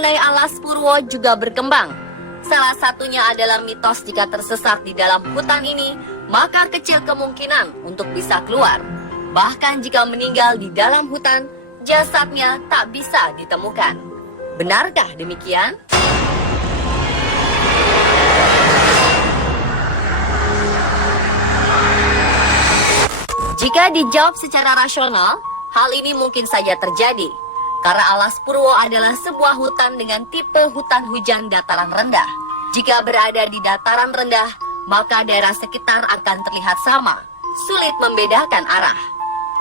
mengenai Alas Purwo juga berkembang. Salah satunya adalah mitos jika tersesat di dalam hutan ini, maka kecil kemungkinan untuk bisa keluar. Bahkan jika meninggal di dalam hutan, jasadnya tak bisa ditemukan. Benarkah demikian? Jika dijawab secara rasional, hal ini mungkin saja terjadi. Karena Alas Purwo adalah sebuah hutan dengan tipe hutan hujan dataran rendah. Jika berada di dataran rendah, maka daerah sekitar akan terlihat sama, sulit membedakan arah.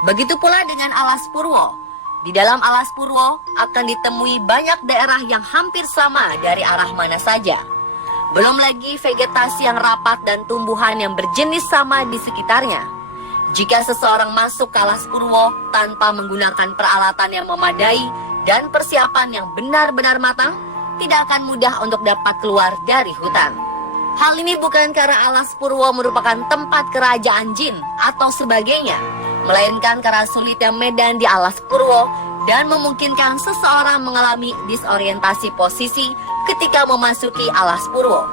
Begitu pula dengan Alas Purwo. Di dalam Alas Purwo akan ditemui banyak daerah yang hampir sama dari arah mana saja. Belum lagi vegetasi yang rapat dan tumbuhan yang berjenis sama di sekitarnya. Jika seseorang masuk ke Alas Purwo tanpa menggunakan peralatan yang memadai dan persiapan yang benar-benar matang, tidak akan mudah untuk dapat keluar dari hutan. Hal ini bukan karena Alas Purwo merupakan tempat kerajaan jin atau sebagainya, melainkan karena sulitnya medan di Alas Purwo dan memungkinkan seseorang mengalami disorientasi posisi ketika memasuki Alas Purwo.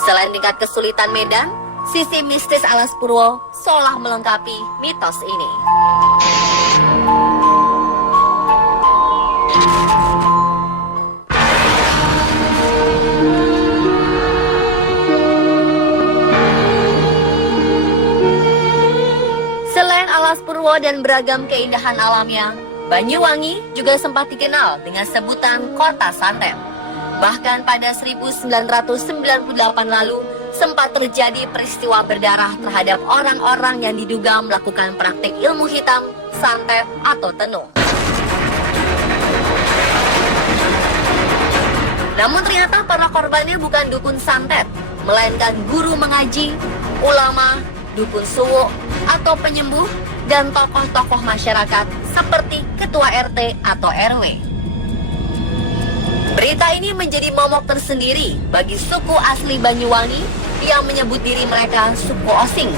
Selain tingkat kesulitan medan, sisi mistis Alas Purwo seolah melengkapi mitos ini. Selain Alas Purwo dan beragam keindahan alamnya, Banyuwangi juga sempat dikenal dengan sebutan Kota Santet. Bahkan pada 1998 lalu, sempat terjadi peristiwa berdarah terhadap orang-orang yang diduga melakukan praktik ilmu hitam, santet, atau tenung. Namun ternyata para korbannya bukan dukun santet, melainkan guru mengaji, ulama, dukun suwo, atau penyembuh, dan tokoh-tokoh masyarakat seperti ketua RT atau RW. Berita ini menjadi momok tersendiri bagi suku asli Banyuwangi yang menyebut diri mereka suku Osing.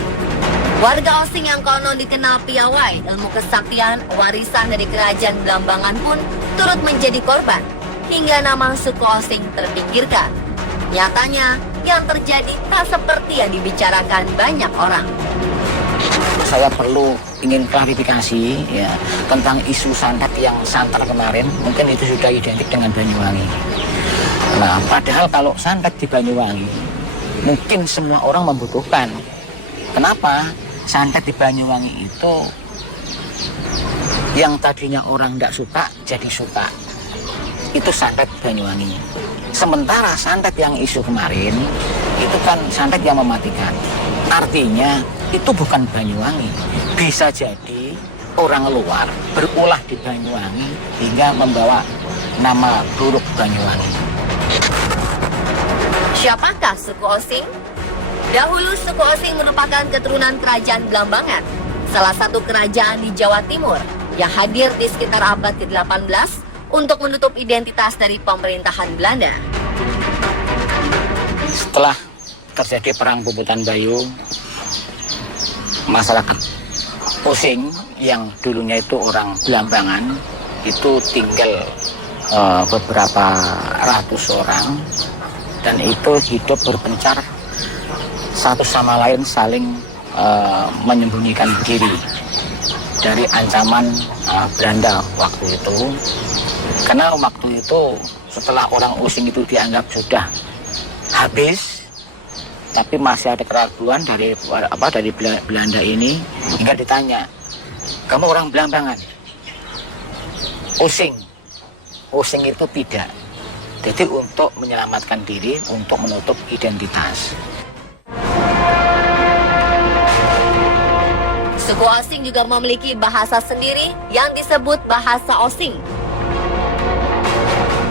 Warga Osing yang konon dikenal piawai ilmu kesaktian warisan dari kerajaan Blambangan pun turut menjadi korban, hingga nama suku Osing terpinggirkan. Nyatanya, yang terjadi tak seperti yang dibicarakan banyak orang. Saya ingin klarifikasi ya tentang isu santet yang santer kemarin. Mungkin itu sudah identik dengan Banyuwangi. Nah, padahal kalau santet di Banyuwangi mungkin semua orang membutuhkan. Kenapa? Santet di Banyuwangi itu yang tadinya orang tidak suka jadi suka. Itu santet Banyuwangi. Sementara santet yang isu kemarin itu kan santet yang mematikan. Artinya itu bukan Banyuwangi. Bisa jadi orang luar berulah di Banyuwangi hingga membawa nama buruk Banyuwangi. Siapakah suku Osing? Dahulu suku Osing merupakan keturunan kerajaan Blambangan, salah satu kerajaan di Jawa Timur yang hadir di sekitar abad ke-18 untuk menutup identitas dari pemerintahan Belanda. Setelah terjadi perang Puputan Bayu, masyarakat Osing yang dulunya itu orang Blambangan itu tinggal beberapa ratus orang, dan itu hidup berpencar satu sama lain, saling menyembunyikan diri dari ancaman Belanda waktu itu. Karena waktu itu setelah orang Osing itu dianggap sudah habis, tapi masih ada keraguan dari Belanda ini, hingga ditanya, kamu orang Blambangan? Osing itu tidak. Jadi untuk menyelamatkan diri, untuk menutup identitas. Suku Osing juga memiliki bahasa sendiri yang disebut bahasa Osing.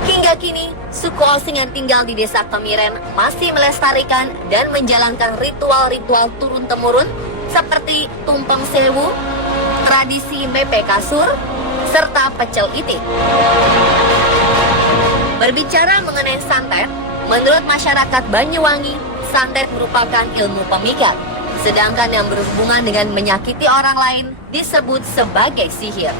Hingga kini, suku Osing yang tinggal di desa Kemiren masih melestarikan dan menjalankan ritual-ritual turun-temurun seperti tumpeng sewu, tradisi mepe kasur, serta pecel itik. Berbicara mengenai santet, menurut masyarakat Banyuwangi, santet merupakan ilmu pemikat, sedangkan yang berhubungan dengan menyakiti orang lain disebut sebagai sihir.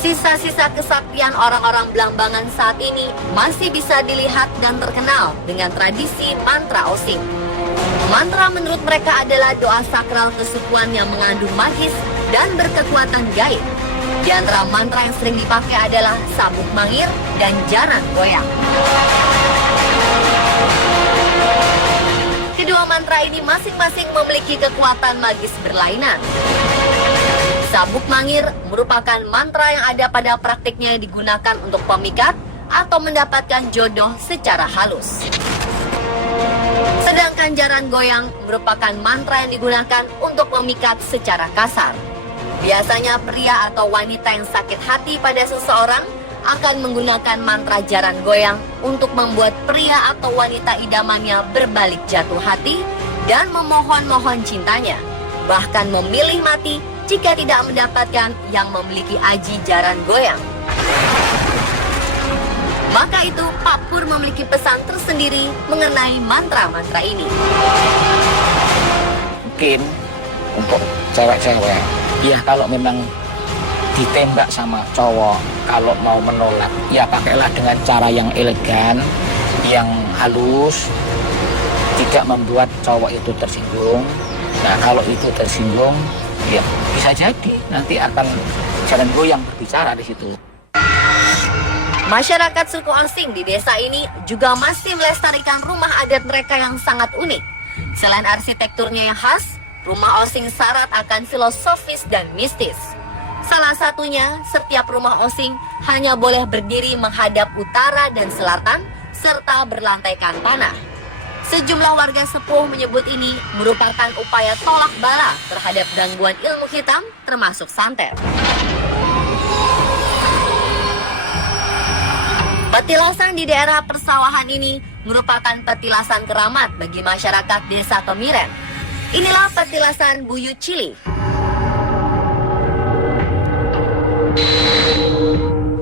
Sisa-sisa kesaktian orang-orang Blambangan saat ini masih bisa dilihat dan terkenal dengan tradisi mantra Osing. Mantra menurut mereka adalah doa sakral kesukuan yang mengandung magis dan berkekuatan gaib. Di antara mantra yang sering dipakai adalah sabuk mangir dan jaran goyang. Kedua mantra ini masing-masing memiliki kekuatan magis berlainan. Sabuk mangir merupakan mantra yang ada pada praktiknya yang digunakan untuk pemikat atau mendapatkan jodoh secara halus. Sedangkan jaran goyang merupakan mantra yang digunakan untuk memikat secara kasar. Biasanya pria atau wanita yang sakit hati pada seseorang akan menggunakan mantra jaran goyang untuk membuat pria atau wanita idamannya berbalik jatuh hati dan memohon-mohon cintanya, bahkan memilih mati jika tidak mendapatkan yang memiliki aji jaran goyang. Maka itu, Pak Pur memiliki pesan tersendiri mengenai mantra-mantra ini. Mungkin untuk cewek-cewek, ya kalau memang ditembak sama cowok, kalau mau menolak, ya pakailah dengan cara yang elegan, yang halus, tidak membuat cowok itu tersinggung. Nah, kalau itu tersinggung, ya bisa jadi nanti akan jalan goyang berbicara di situ. Masyarakat suku Osing di desa ini juga masih melestarikan rumah adat mereka yang sangat unik. Selain arsitekturnya yang khas, rumah Osing syarat akan filosofis dan mistis. Salah satunya, setiap rumah Osing hanya boleh berdiri menghadap utara dan selatan serta berlantaikan tanah. Sejumlah warga sepuh menyebut ini merupakan upaya tolak bala terhadap gangguan ilmu hitam termasuk santet. Petilasan di daerah persawahan ini merupakan petilasan keramat bagi masyarakat desa Kemiren. Inilah petilasan Buyut Cili.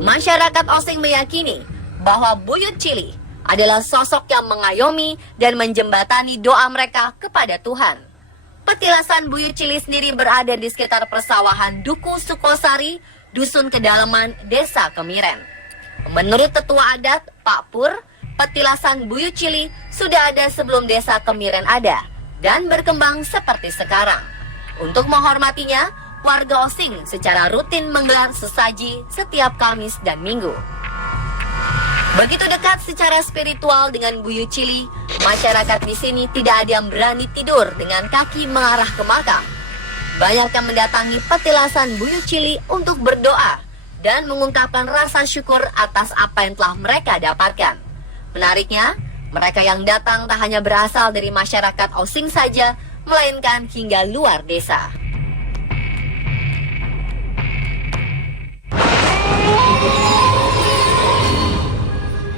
Masyarakat Osing meyakini bahwa Buyut Cili adalah sosok yang mengayomi dan menjembatani doa mereka kepada Tuhan. Petilasan Buyut Cili sendiri berada di sekitar persawahan Duku Sukosari, Dusun Kedalaman, Desa Kemiren. Menurut tetua adat, Pak Pur, petilasan Buyut Cili sudah ada sebelum Desa Kemiren ada dan berkembang seperti sekarang. Untuk menghormatinya, warga Osing secara rutin menggelar sesaji setiap Kamis dan Minggu. Begitu dekat secara spiritual dengan Buyut Cili, masyarakat di sini tidak ada yang berani tidur dengan kaki mengarah ke makam. Banyak yang mendatangi petilasan Buyut Cili untuk berdoa dan mengungkapkan rasa syukur atas apa yang telah mereka dapatkan. Menariknya, mereka yang datang tak hanya berasal dari masyarakat Osing saja, melainkan hingga luar desa.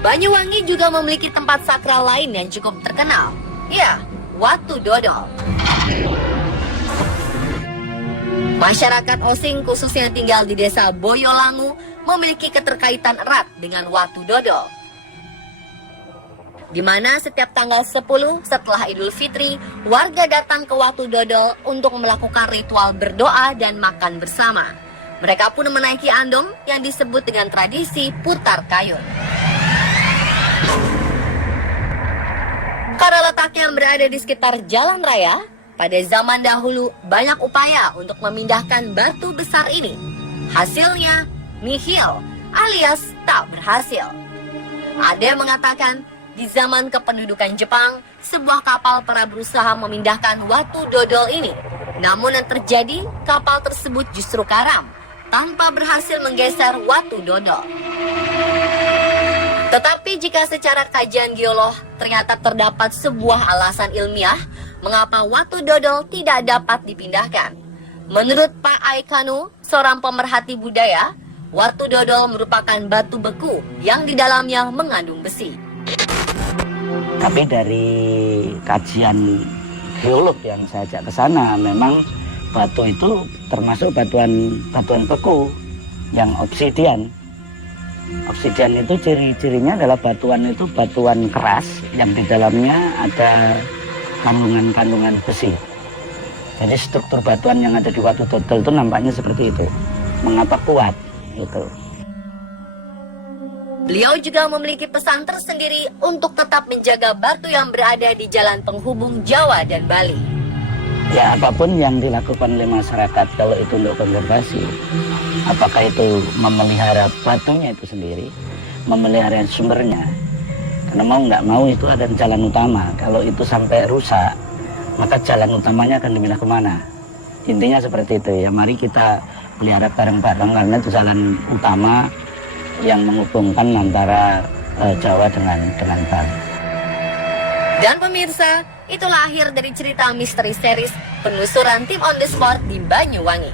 Banyuwangi juga memiliki tempat sakral lain yang cukup terkenal. Ya, Watu Dodol. Masyarakat Osing khususnya yang tinggal di desa Boyolangu memiliki keterkaitan erat dengan Watu Dodol. Di mana setiap tanggal 10 setelah Idul Fitri, warga datang ke Watu Dodol untuk melakukan ritual berdoa dan makan bersama. Mereka pun menaiki andong yang disebut dengan tradisi putar kayun. Karena letaknya berada di sekitar jalan raya, pada zaman dahulu banyak upaya untuk memindahkan batu besar ini. Hasilnya nihil alias tak berhasil. Ada yang mengatakan di zaman kependudukan Jepang, sebuah kapal pernah berusaha memindahkan Watu Dodol ini. Namun yang terjadi, kapal tersebut justru karam tanpa berhasil menggeser Watu Dodol. Tetapi jika secara kajian geolog ternyata terdapat sebuah alasan ilmiah mengapa Watu Dodol tidak dapat dipindahkan. Menurut Pak Aikanu, seorang pemerhati budaya, Watu Dodol merupakan batu beku yang di dalamnya mengandung besi. Tapi dari kajian geolog yang saya ajak ke sana, memang batu itu termasuk batuan beku yang obsidian. Obsidian itu ciri-cirinya adalah batuan keras yang di dalamnya ada kandungan-kandungan besi. Jadi struktur batuan yang ada di Watu Dodol itu nampaknya seperti itu. Mengapa kuat? Itu. Beliau juga memiliki pesan tersendiri untuk tetap menjaga batu yang berada di jalan penghubung Jawa dan Bali. Ya, apapun yang dilakukan oleh masyarakat kalau itu untuk konservasi, apakah itu memelihara batunya itu sendiri, memelihara sumbernya, karena mau nggak mau itu ada jalan utama. Kalau itu sampai rusak, maka jalan utamanya akan dipindah kemana? Intinya seperti itu ya. Mari kita pelihara bareng-bareng karena itu jalan utama yang menghubungkan antara Jawa dengan Bali. Dan pemirsa, itulah akhir dari cerita misteri series penelusuran tim On The Spot di Banyuwangi.